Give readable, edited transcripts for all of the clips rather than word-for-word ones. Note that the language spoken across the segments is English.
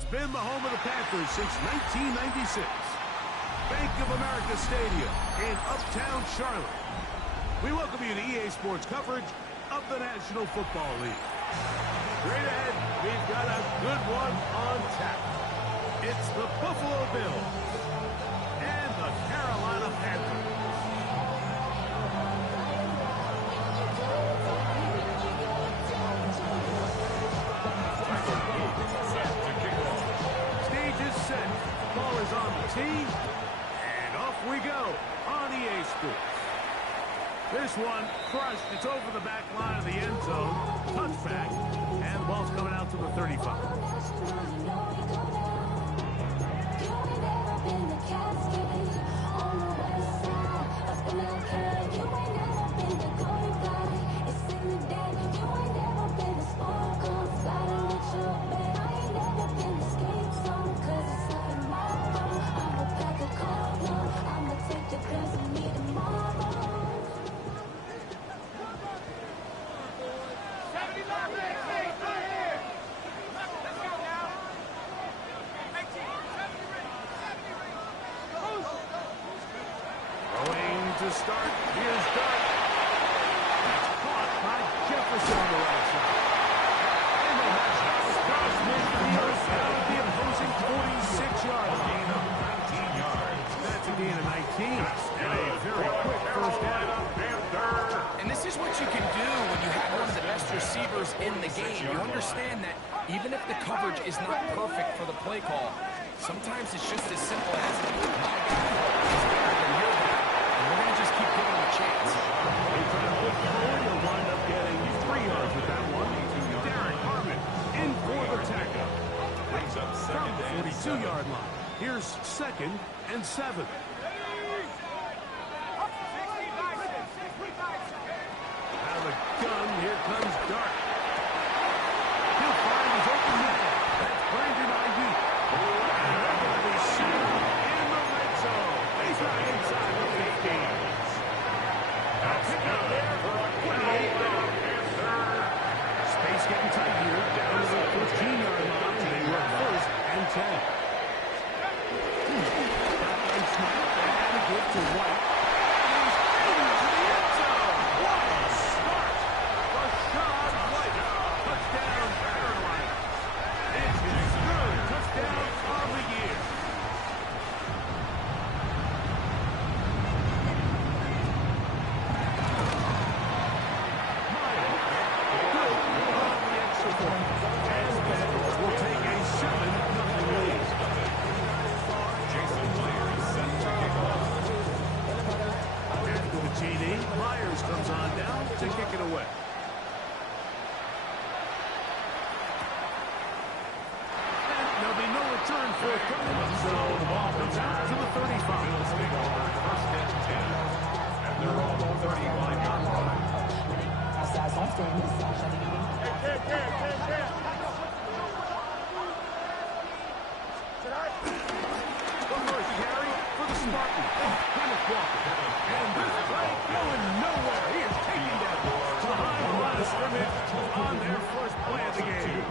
It's been the home of the Panthers since 1996. Bank of America Stadium in Uptown Charlotte. We welcome you to EA Sports coverage of the National Football League. Straight ahead, we've got a good one on tap. It's the Buffalo Bills and the Carolina Panthers. Stage is set. Ball is on the tee. And off we go on EA Sports. This one crushed. It's over the back line of the end zone. Touchback. And the ball's coming out to the 35. To start, here's Dart. That's caught by Jefferson on the right side. And the touchdown is crossed mid-field down at the opposing 46-yard line. Gain of 19 yards. That's a gain of 19. And a very quick first down. And this is what you can do when you have one of the best receivers in the game. You understand that even if the coverage is not perfect for the play call, sometimes it's just as simple as my guy is better than your guy. We're going to just keep giving him a chance. He's trying to put forward. He'll wind up getting 3 yards with that one. Derek Harmon in for the tackle. Brings up from the 42-yard line. Here's 2nd and 7. Out of the gun, here comes Dart. He'll find his open man. That's Brandon Ayuk. And they're going to be shooting in the red zone. He's right inside the 15. Pick up there for a 28-yard. Space getting tight here. Down to the 15-yard line. They were 1st and 10. And snap and give to White. He's into the end zone. What a start. Rashad White. Touchdown, Carolina. It's his 3rd touchdown of the year. Myers comes on down to kick it away. And there'll be no return forthcoming, so the ball comes out to the 35. First and 10. And they're on the 35-yard line. The first carry for the Spartans. Kenneth Walker. And this play going nowhere. He is taken down behind the line of scrimmage on their first play of the game.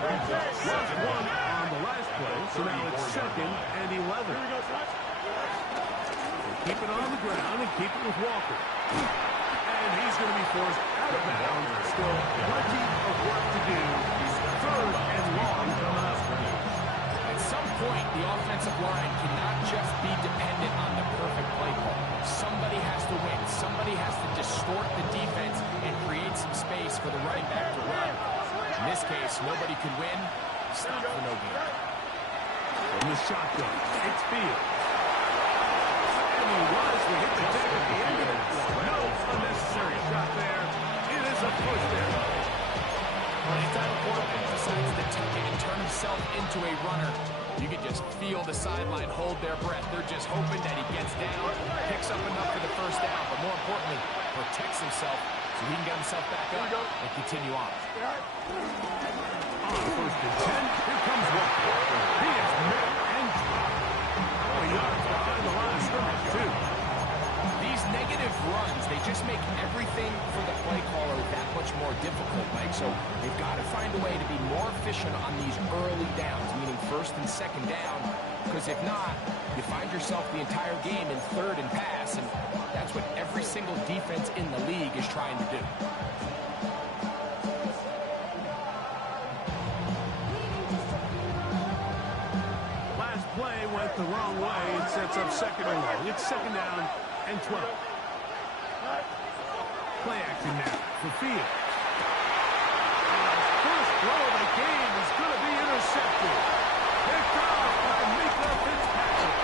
Lost 1 on the last play, so now it's 2nd and 11. We'll keep it on the ground and keep it with Walker. And he's going to be forced out of bounds. Still plenty of work to do. 3rd and long coming up. At some point, the offensive line cannot just be dependent on the perfect play call. Somebody has to win. Somebody has to distort the defense and create some space for the running back to run. In this case, nobody can win. Stop for no gain. From the shotgun, it's Field. And he wisely hit the deck at the end of it. No unnecessary shot there. It is a first down. Anytime a quarterback decides to tuck it and turn himself into a runner, you can just feel the sideline hold their breath. They're just hoping that he gets down, picks up enough for the first down, but more importantly, protects himself so he can get himself back up and continue on. On 1st and 10, here comes Walker. He is met and dropped. Oh, yards behind the line of scrimmage, too. These negative runs runs, they just make everything for the play caller that much more difficult, Mike. So they've got to find a way to be more efficient on these early downs, meaning first and second down, because if not, you find yourself the entire game in third and pass, and that's what every single defense in the league is trying to do. Last play went the wrong way. It sets up second and long. It's second down and 12. Play action now for Fields. First throw of the game is going to be intercepted. Picked off by Mika Fitzpatrick.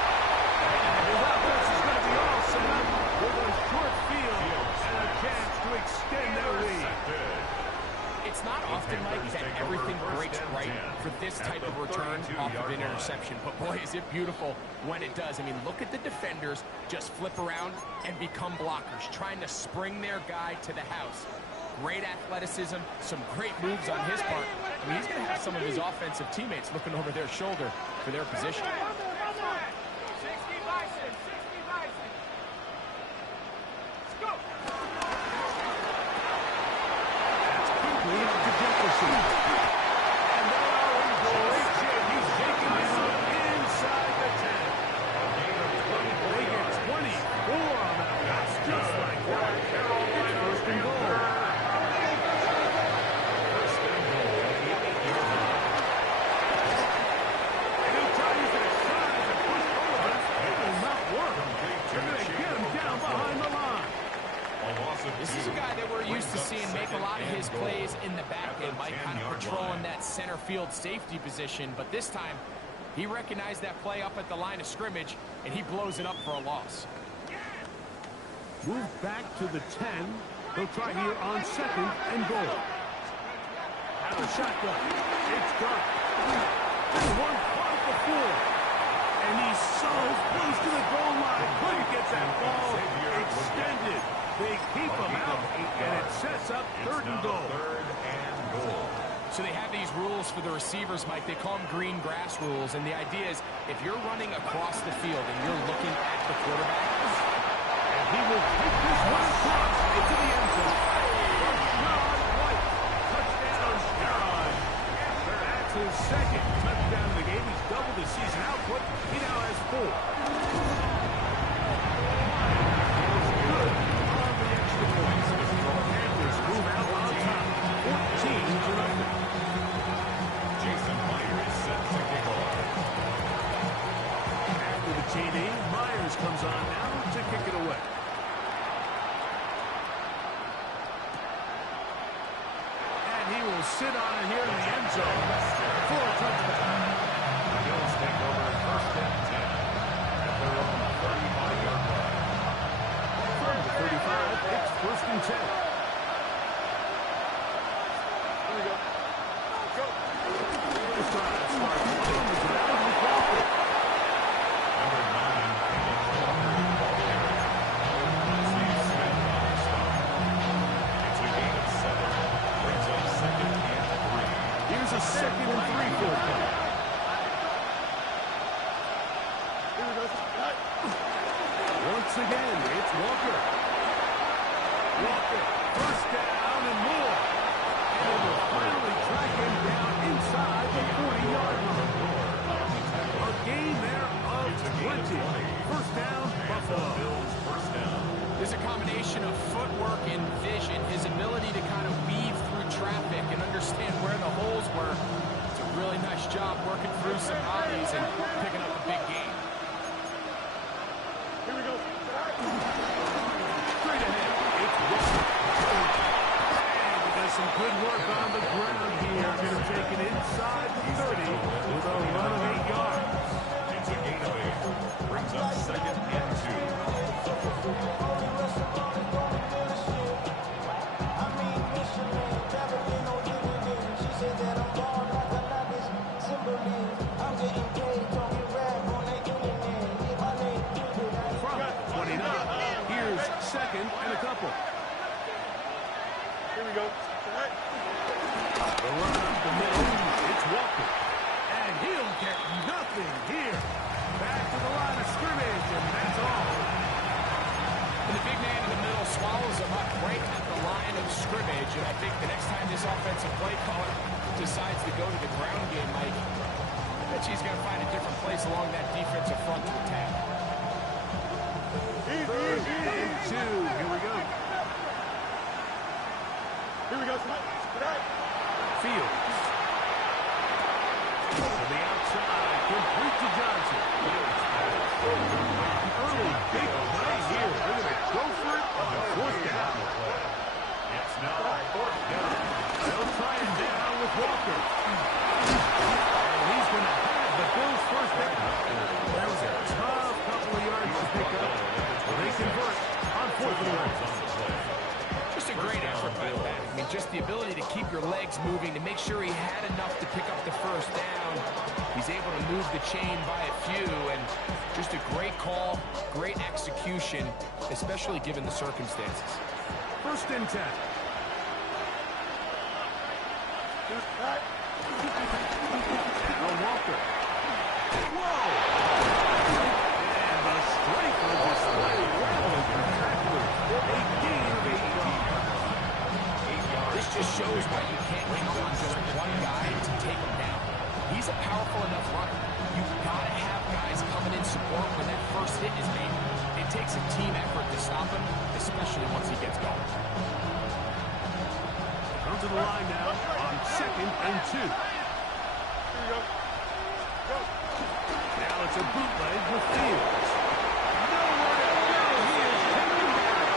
And his offense is going to be all set up with a short field and a chance to extend their lead. It's not often, Mike, that everything breaks right for this type of return off of an interception. But, boy, is it beautiful when it does. I mean, look at the defenders just flip around and become blockers, trying to spring their guy to the house. Great athleticism, some great moves on his part. I mean, he's going to have some of his offensive teammates looking over their shoulder for their position. This is a guy that we're used to seeing make a lot of his plays in the back end, Mike, kind of patrolling that center field safety position. But this time, he recognized that play up at the line of scrimmage, and he blows it up for a loss. Move back to the 10. They'll try here on second and goal. Out of shotgun. It's Dark. One caught before. And he's so close to the goal line. Couldn't get that ball extended. They keep him out, and it sets up third and goal. So they have these rules for the receivers, Mike. They call them green grass rules, and the idea is if you're running across the field and you're looking at the quarterback, and he will take this one across into the end zone. White, touchdown, Sherrod. That's his second touchdown of the game. He's doubled his season output. He now has 4. Panthers move out on top, 14-0. Jason Myers is set to kick off. After the TD, Myers comes on now to kick it away. And he will sit on it here in the end zone for a touchdown. The Bills take over first and 10 at their own 35-yard line. From the 35, it's first and 10. Here we go. Go. This time, start one on the ground with Walker. Number 9, Walker in ball carrier. Steve Smith on the stop. It's a gain of 7. Brings up second and 3. Here's a second and 3 for him. Once again, it's Walker. Walker, first down and more. And they will finally track him down inside the 40-yard line. A gain there of 20. First down, Buffalo. Bills first down. there's a combination of footwork and vision, his ability to kind of weave through traffic and understand where the holes were. It's a really nice job working through some bodies and picking up a big game. Here we go. Straight ahead. It's Wilson. And he does some good work on the ground here. Going to take it inside the 30 with a run of 8 yards. It's a gain of 8. Brings up second and 2. Second and a couple. Here we go. The run up the middle. It's Walker. And he'll get nothing here. Back to the line of scrimmage, and that's all. And the big man in the middle swallows him up right at the line of scrimmage, and I think the next time this offensive play caller decides to go to the ground game, Mike, I bet he's going to find a different place along that defensive front to attack. Third and 2. Here we go. Here we go, tonight. Fields. To the outside. Complete to Johnson. Early big play here. They're going to go for it on fourth down. It's now fourth down. They'll try it down with Walker. And he's going to have the Bills' first down. That was a tough couple of yards to pick up. They convert on fourth and one. Just a great effort by the back. I mean, just the ability to keep your legs moving, to make sure he had enough to pick up the first down. He's able to move the chain by a few, and just a great call, great execution, especially given the circumstances. First and 10. Now Walker. Whoa! And the strength of the display rattling the tacklers for a gain of 8 yards. This just shows why you can't count on just one guy to take him down. He's a powerful enough runner. You've got to have guys coming in support when that first hit is made. It takes a team effort to stop him, especially once he gets going. Comes to the line now on second and 2. Now it's a bootleg with Fields. Nowhere to go. He is taken down.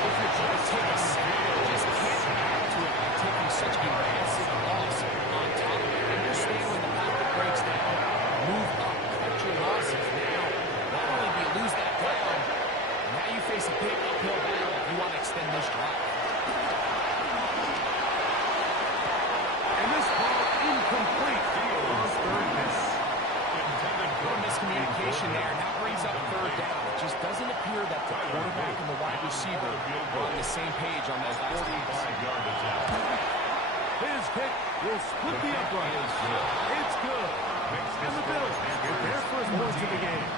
If you're trying to take a sack, you just can't add to it by taking such a massive loss on top of it. Understand when the pocket breaks down, move up, cut your losses. Now, not only do you lose that down, now you face a big uphill battle if you want to extend this drive. And this ball incomplete. On third miss. Little miscommunication there. Now brings up third down. It just doesn't appear that the quarterback and the wide receiver are on the same page on that last 45-yard attempt. His kick will split the uprights. It's good. And the Bills get their first points of the game.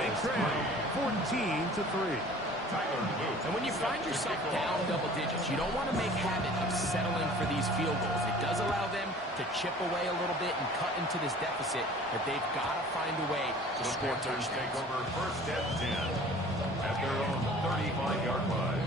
They trail 14-3. And when you find yourself down double digits, you don't want to make habit of settling for these field goals. It does allow them to chip away a little bit and cut into this deficit, but they've got to find a way to score Panthers touchdowns. take over first and 10 at their own 35-yard line.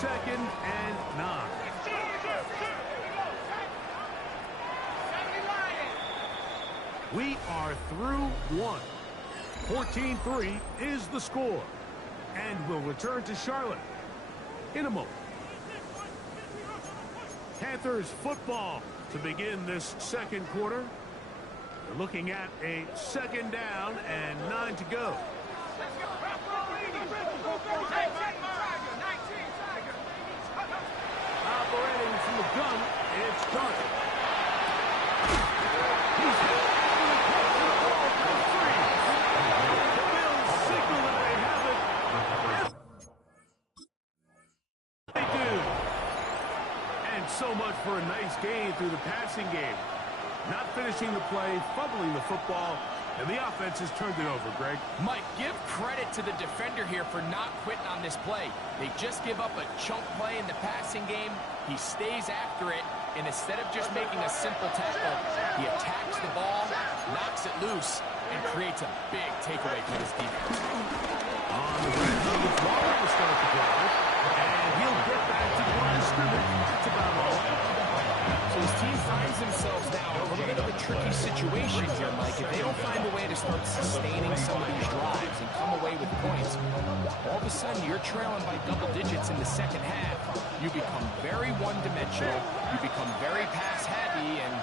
Second and 9. We are through one. 14-3 is the score. And we'll return to Charlotte in a moment. Panthers football to begin this second quarter. They're looking at a second down and 9 to go. Operating from the gun, it's Dark. He's hit and the catch and the ball goes free. The Bills signal that they have it. They do. And so much for a nice gain through the passing game. Not finishing the play, fumbling the football, and the offense has turned it over, Greg. Mike, give credit to the defender here for not quitting on this play. They just give up a chunk play in the passing game. He stays after it, and instead of just making a simple tackle, he attacks the ball, knocks it loose, and creates a big takeaway for this defense. On the red zone, it's Walker to start the drive, and he'll get back to the line of scrimmage. That's about all. So his team finds themselves now in a little bit of a tricky situation here, Mike. If they don't find a way to start sustaining some of these drives and come away with points, all of a sudden you're trailing by double digits in the second half. you become very one-dimensional, you become very pass-heavy, and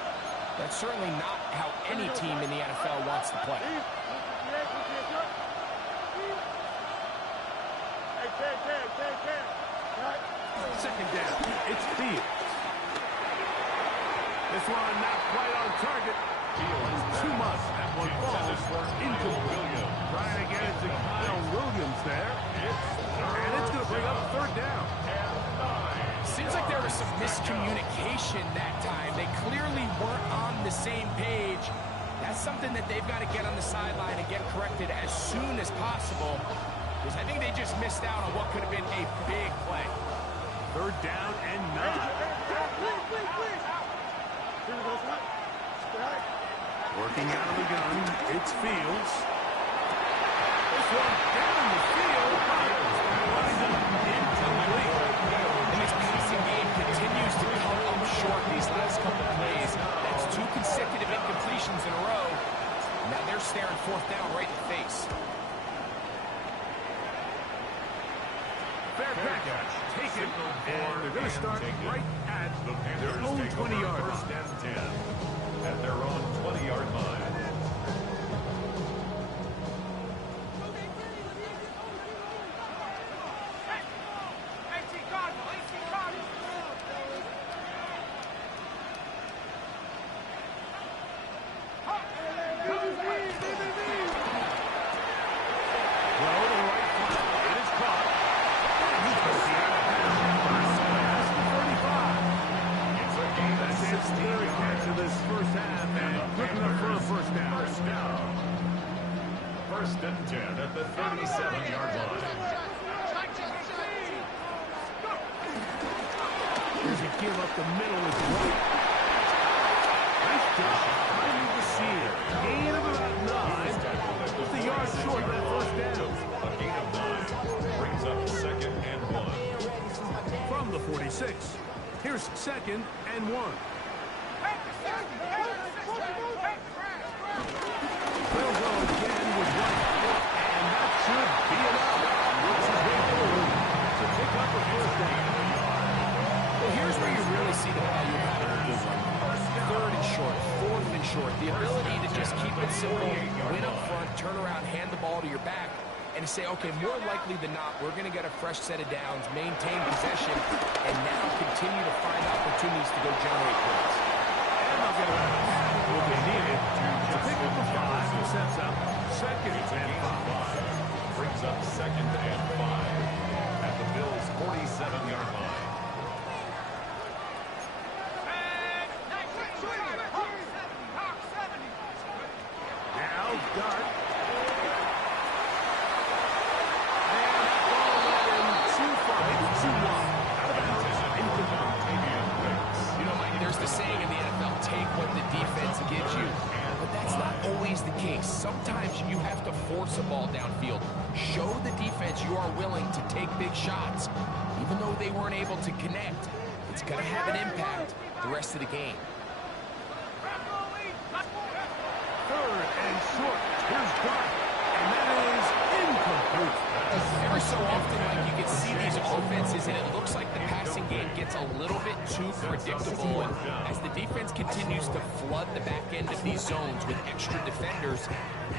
that's certainly not how any team in the NFL wants to play. Second down. It's Fields. This one not quite on target. Too much. That one falls incomplete. Trying to get it to Kyle Williams there. And it's going to bring up third down. Seems like there was some miscommunication that time. They clearly weren't on the same page. That's something that they've got to get on the sideline and get corrected as soon as possible, because I think they just missed out on what could have been a big play. Third down and 9. Working out of the gun, it's Fields. This one down the field. Winds up incomplete. And this passing game continues to come up short these last couple plays. That's 2 consecutive incompletions in a row. Now they're staring fourth down right in the face. Fair catch. Taken. And they're going to start right at their own 20-yard line. First and 10 at their own 20-yard line. First and 10 at the 37-yard line. Here's a give up the middle is right. Nice job finding the seam. Gain of about 9. Just a yard short of that first down. A gain of 9 brings up second and 1. From the 46. Here's second and 1. They'll go again with one. And that should be enough. This is way forward to pick up a first down. Well, here's where you really see the value of having a good one. Third and short, fourth and short. The ability to just keep it simple, win up front, turn around, hand the ball to your back, and say, okay, more likely than not, we're going to get a fresh set of downs, maintain possession, and now continue to find opportunities to go generate points. And they'll get around what they needed to pick up the 5 and sets up second and 5. Brings up second and 5 at the Bills' 47-yard line. Now Dart. You know, Mike, there's the saying in the NFL, take what the defense gives you. But that's not always the case. Sometimes you have to force a ball downfield. Show the defense you are willing to take big shots. Even though they weren't able to connect, it's going to have an impact the rest of the game. Third and short. Here's Dart. And that is incomplete. Every so often, like, you can see these offenses, and it looks like the passing game gets a little bit too predictable. And as the defense continues to flood the back end of these zones with extra defenders,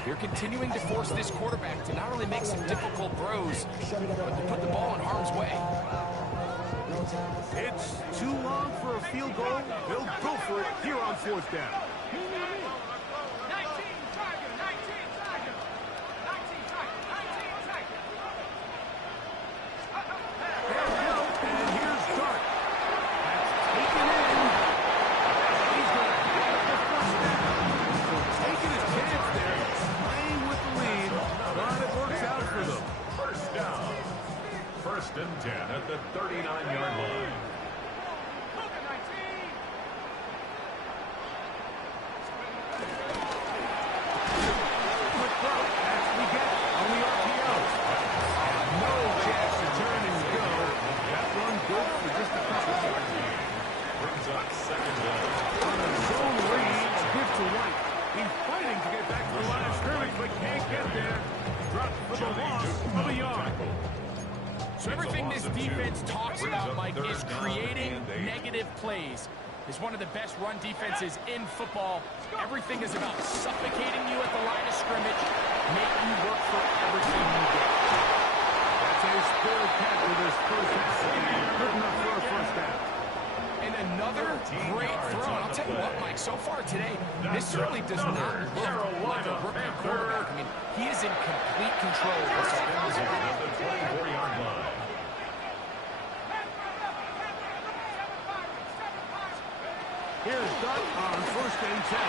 they're continuing to force this quarterback to not only make some difficult throws, but to put the ball in harm's way. It's too long for a field goal. They'll go for it here on fourth down. First and 10 at the 39-yard line. Brings up second down. On a zone read, give to White. He's fighting to get back to the line of scrimmage, but can't get there. Dropped for the loss of a yard. So everything this defense talks about, Mike, is creating negative plays. It's one of the best run defenses in football. Everything is about suffocating you at the line of scrimmage, making you work for everything you get. That's a third catch with his first half. Good enough for a first down. And another great throw. And I'll tell you what, Mike, so far today, this certainly does not look like a rookie quarterback. I mean, he is in complete control of this offense. Here's Duck on first and 10.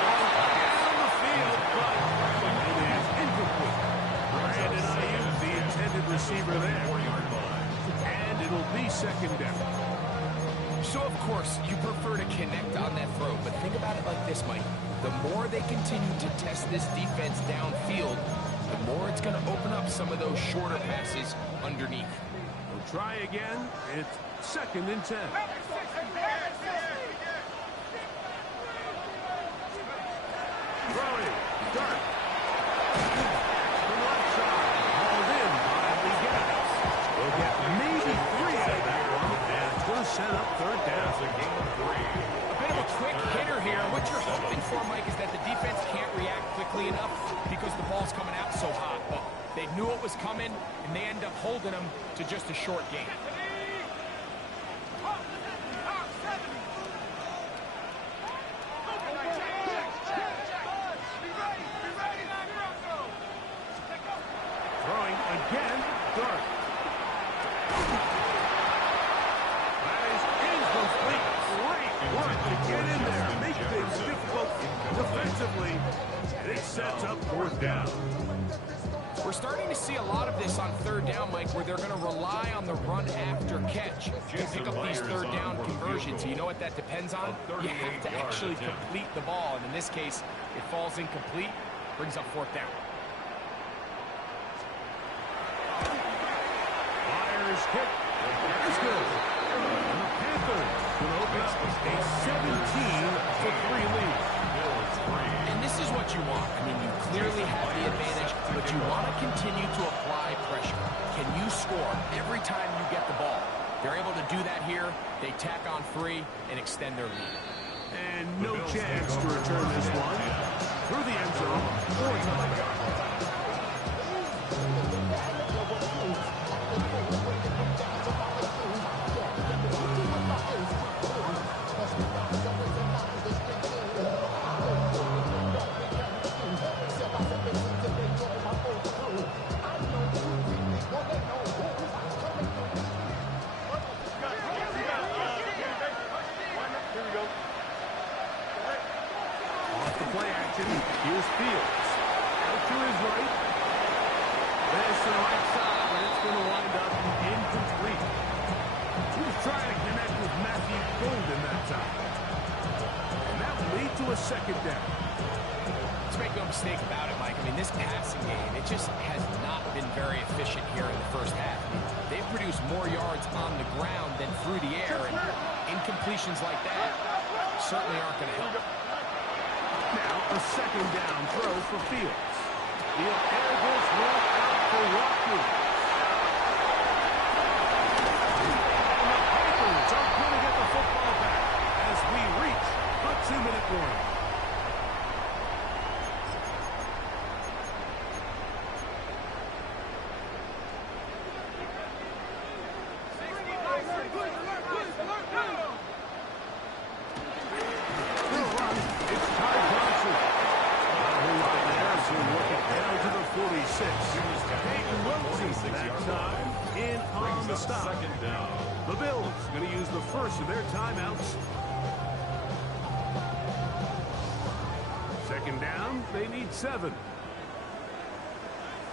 Down the field, but it is incomplete. Brandon Ayuk, the intended receiver there. And it'll be second down. So, of course, you prefer to connect on that throw, but think about it like this, Mike. The more they continue to test this defense downfield, the more it's going to open up some of those shorter passes underneath. We'll try again. It's second and 10. Throwing. Dart. The left side. Hauled in by the Gas. We'll get maybe 3 out of that one. And it's going to set up third down. A game of 3. A bit of a quick hitter here. What you're hoping for, Mike, is that the defense can't react quickly enough because the ball's coming out so hot. But they knew it was coming, and they end up holding them to just a short game. Throwing again. Dart. That is incomplete. Great work to get in there. Make things difficult defensively. And it sets up fourth down. We're starting to see a lot of this on third down, Mike, where they're going to rely on the run after catch to pick up these third down conversions. You know what that depends on? You have to actually complete the ball. And in this case, it falls incomplete, brings up fourth down. Myers kick. It's good. And the Panthers will open up a 17-3 lead. And this is what you want. I mean, you clearly have the advantage, but you want to continue to apply pressure. Can you score every time you get the ball? They're able to do that here. They tack on 3 and extend their lead. And no chance to return this one. Through the end zone. Fourth down. Here's Fields. Out to his right. There's to the right side, and it's going to wind up incomplete. He was trying to connect with Matthew Golden that time. And that will lead to a second down. Let's make no mistake about it, Mike. I mean, this passing game, it just has not been very efficient here in the first half. I mean, they've produced more yards on the ground than through the air, and incompletions like that certainly aren't going to help. Now a second down throw for Fields. He'll air this one out for Watkins. And the Panthers are going to get the football back as we reach a 2-minute warning. The Bills going to use the first of their timeouts. Second down, they need 7.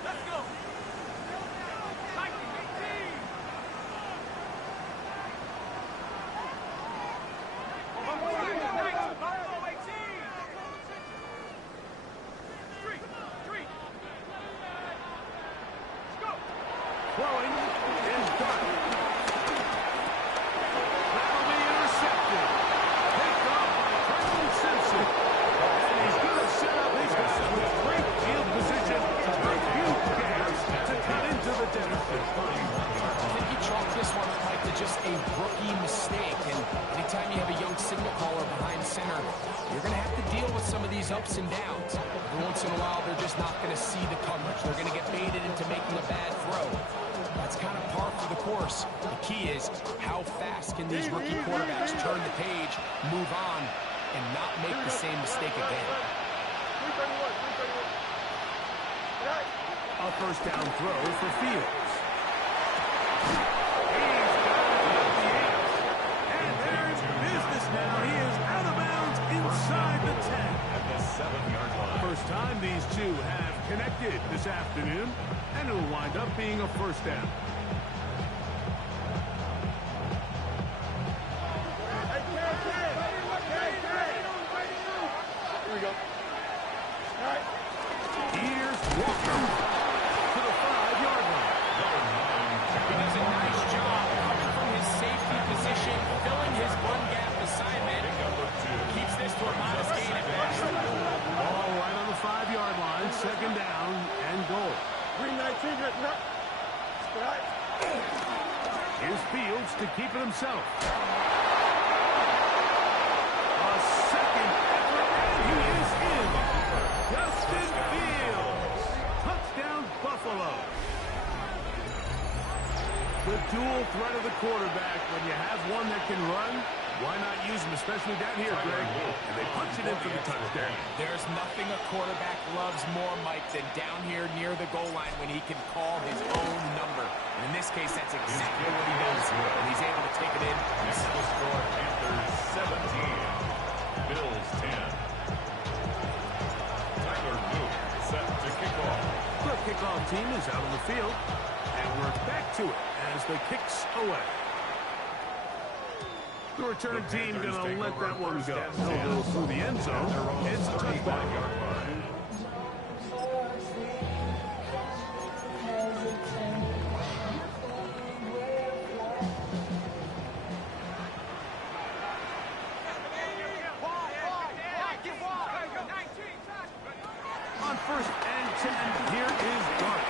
Let's go. Throwing is Dart. That'll be intercepted. Picked off by Preston Simpson. And he's going to set up these guys with great field position. A huge gas to cut into the defense. You're going to have to deal with some of these ups and downs. Every once in a while, they're just not going to see the coverage. They're going to get baited into making a bad throw. That's kind of par for the course. The key is how fast can these rookie quarterbacks turn the page, move on, and not make the same mistake again. A first down throw for Fields. And there's business now. He is out of bounds inside the 10. At the 7-yard line. First time these two have connected this afternoon, and it'll wind up being a first down. Here we go. All right. Here's Walker to the 5-yard line. He does a nice job coming from his safety position, filling his run gap assignment. Keeps this to a modest gain at best. Ball right on the 5-yard line, second down and goal. 319, right. Here's Fields to keep it himself. A second effort, and he is in. Justin Fields. Touchdown, Buffalo. The dual threat of the quarterback. When you have one that can run, why not use him, especially down here, Greg? And they punch it in for the touchdown. There's nothing a quarterback loves more, Mike, than down here near the goal line when he can call his own number. And in this case, that's exactly what he does. And he's able to take it in. This will score Panthers 17, Bills 10. Tyler Luke set to kick off. The kickoff team is out on the field, and we're back to it as the kicks away. The return team going to let that one go. They'll go through the end zone. It's a touchdown. On first and 10, here is Dark.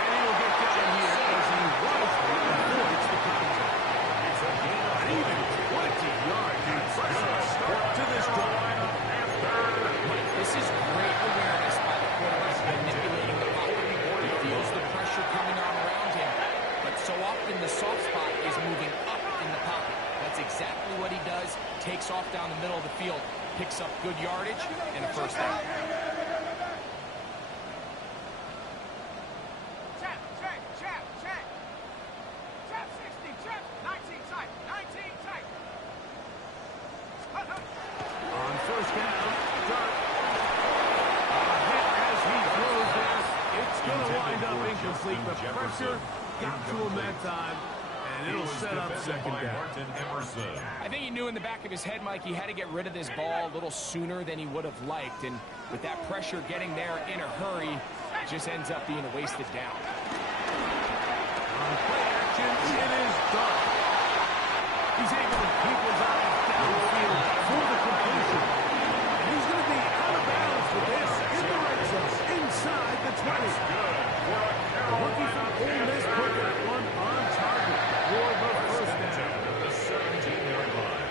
And he'll get down here as he wisely avoids the contact. It's a gain of an even 20 yards. Impressive start to this drive. Mike, this is great awareness by the quarterback manipulating the pocket. He feels the pressure coming on around him, but so often the soft spot is moving up in the pocket. That's exactly what he does. Takes off down the middle of the field, picks up good yardage, and a first down. On first down, Dark. A hit as he throws this. It's going to wind up incomplete. The pressure got to him that time, and it'll set up second down. I think he knew in the back of his head, Mike, he had to get rid of this ball a little sooner than he would have liked. And with that pressure getting there in a hurry, it just ends up being a wasted down. On play action, it is Dark. He's able to keep his eyes downfield for the completion. And he's going to be out of bounds with this in the red zone, inside the 20. The rookie from Ole Miss put that one on target for the first down. The 17-yard line.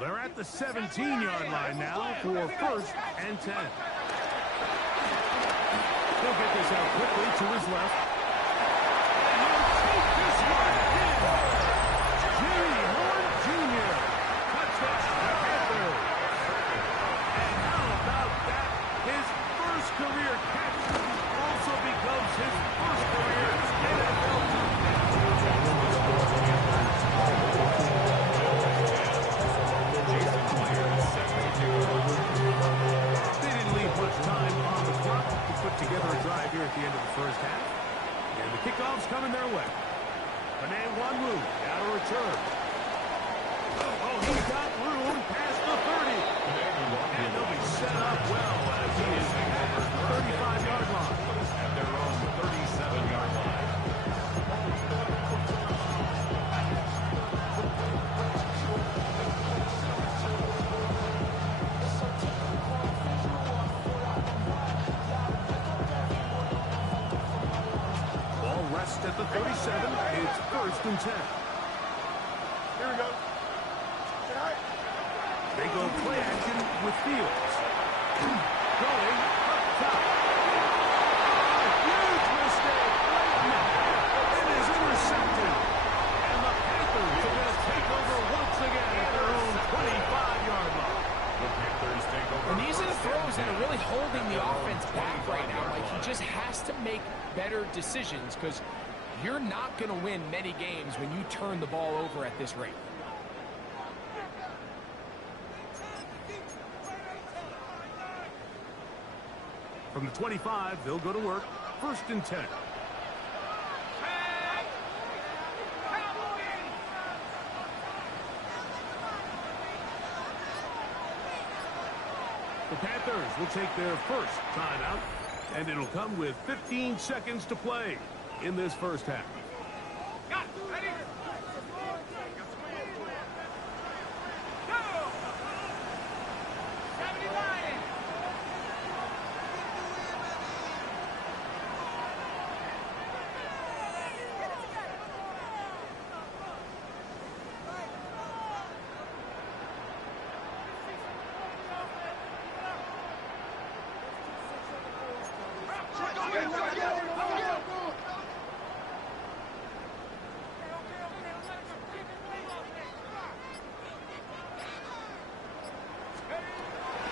They're at the 17-yard line now for first and 10. He'll get this out quickly to his left. And he'll take this one in. Jimmy Horn Jr. Touchdown, Panthers. And how about that? His first career catch also becomes his first career NFL They didn't leave much time on the clock to put together a drive here at the end of the first half. And the kickoff's coming their way. Panay Wanwu out of return. Oh, he's got room past the 30. And they'll be set up well as he is at the 35-yard line. 7. It's 1st and 10. Here we go. All right. They go play action with Fields. Going up top. A huge mistake right now. It is intercepted. And the Panthers are going to take over once again at their own 25-yard line. The Panthers take over. And these are the throws that are really holding the offense back right now. Like, he just has to make better decisions because you're not going to win many games when you turn the ball over at this rate. From the 25, they'll go to work. 1st and 10. The Panthers will take their first timeout, and it'll come with 15 seconds to play in this first half.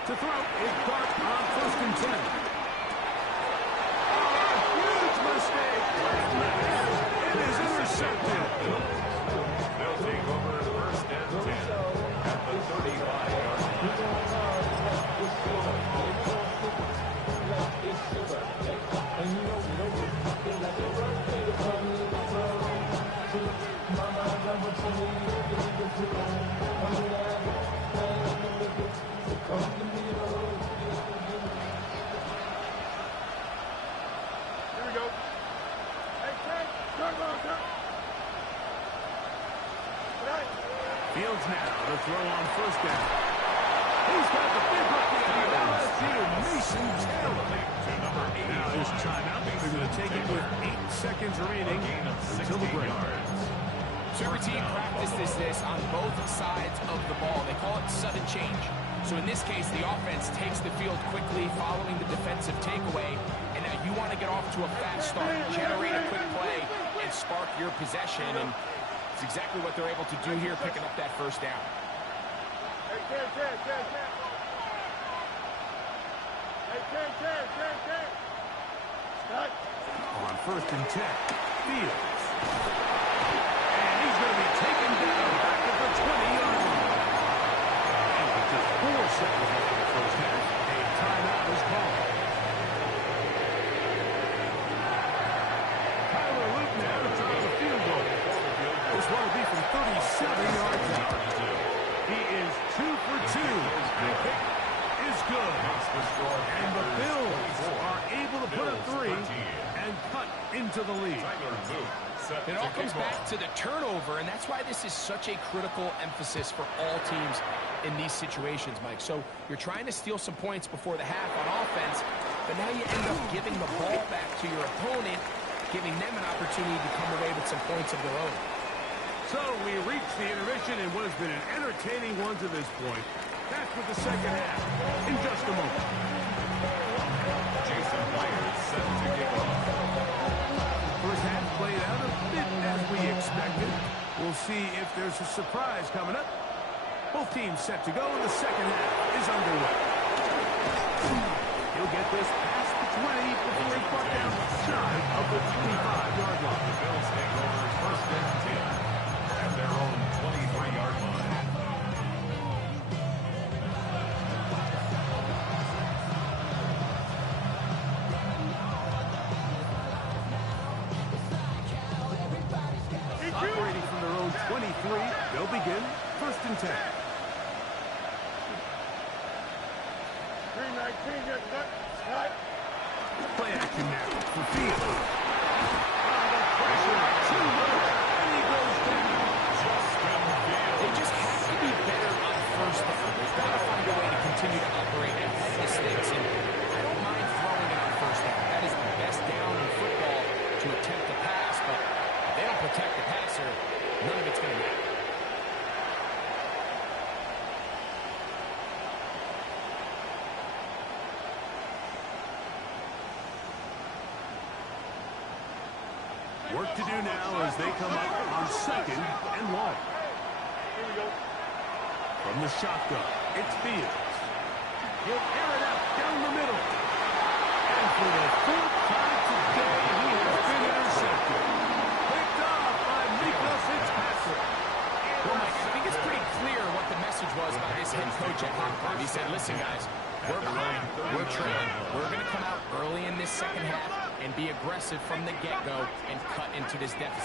To throw is Clark on 1st and 10. Huge mistake. It is intercepted. They'll take over 1st and 10 at the 35-yard Fields now to throw on 1st down. He's got the big hook in the LSU, Mason Taylor. Now his timeout. They're going to take it with 8 seconds remaining until the break. So every team practices this on both sides of the ball. They call it sudden change. So in this case, the offense takes the field quickly following the defensive takeaway. And now you want to get off to a fast start, generate a quick play, and spark your possession. And it's exactly what they're able to do here, picking up that 1st down. On 1st and 10, Fields. And he's going to be taken down back at the 20-yard line. And with just 4 seconds left in the first half, a timeout is called. Tyler Luke now to try the field goal. This one will be from 37 yards out. He is 2 for 2. The kick is good. And the Bills are able to put a 3 and cut into the lead. It all comes back to the turnover, and that's why this is such a critical emphasis for all teams in these situations, Mike. So you're trying to steal some points before the half on offense, but now you end up giving the ball back to your opponent, giving them an opportunity to come away with some points of their own. So we reach the intermission in what has been an entertaining one to this point. Back with the second half in just a moment. Jason Myers set to kick off. First half played out a bit as we expected. We'll see if there's a surprise coming up. Both teams set to go, and the second half is underway. He'll get this past the 20 before he brought down shy of the 25-yard line. The Bills take over 1st and 10 at their own 23-yard line. Operating from their own 23, they'll begin 1st and 10. 319, get cut. Right. Play action now for Fields. Under pressure, too low, and he goes down. They just have to be better on 1st down. They've got to find a way to continue to operate ahead of the sticks, and I don't mind throwing it on 1st down. That is the best down in football to attempt to pass, but they Work to do now as they come up on 2nd and 1. Here we go. From the shotgun, it's Fields. He'll air it out down the middle. And for the 4th time today, he has been intercepted. Picked off by Mika Fitzpatrick. Well, Mike, I think it's pretty clear what the message was by this head coach at halftime. He said, listen, guys, we're behind, we're trailing. We're going to come out early in this second half and be aggressive from the get-go and cut into this deficit.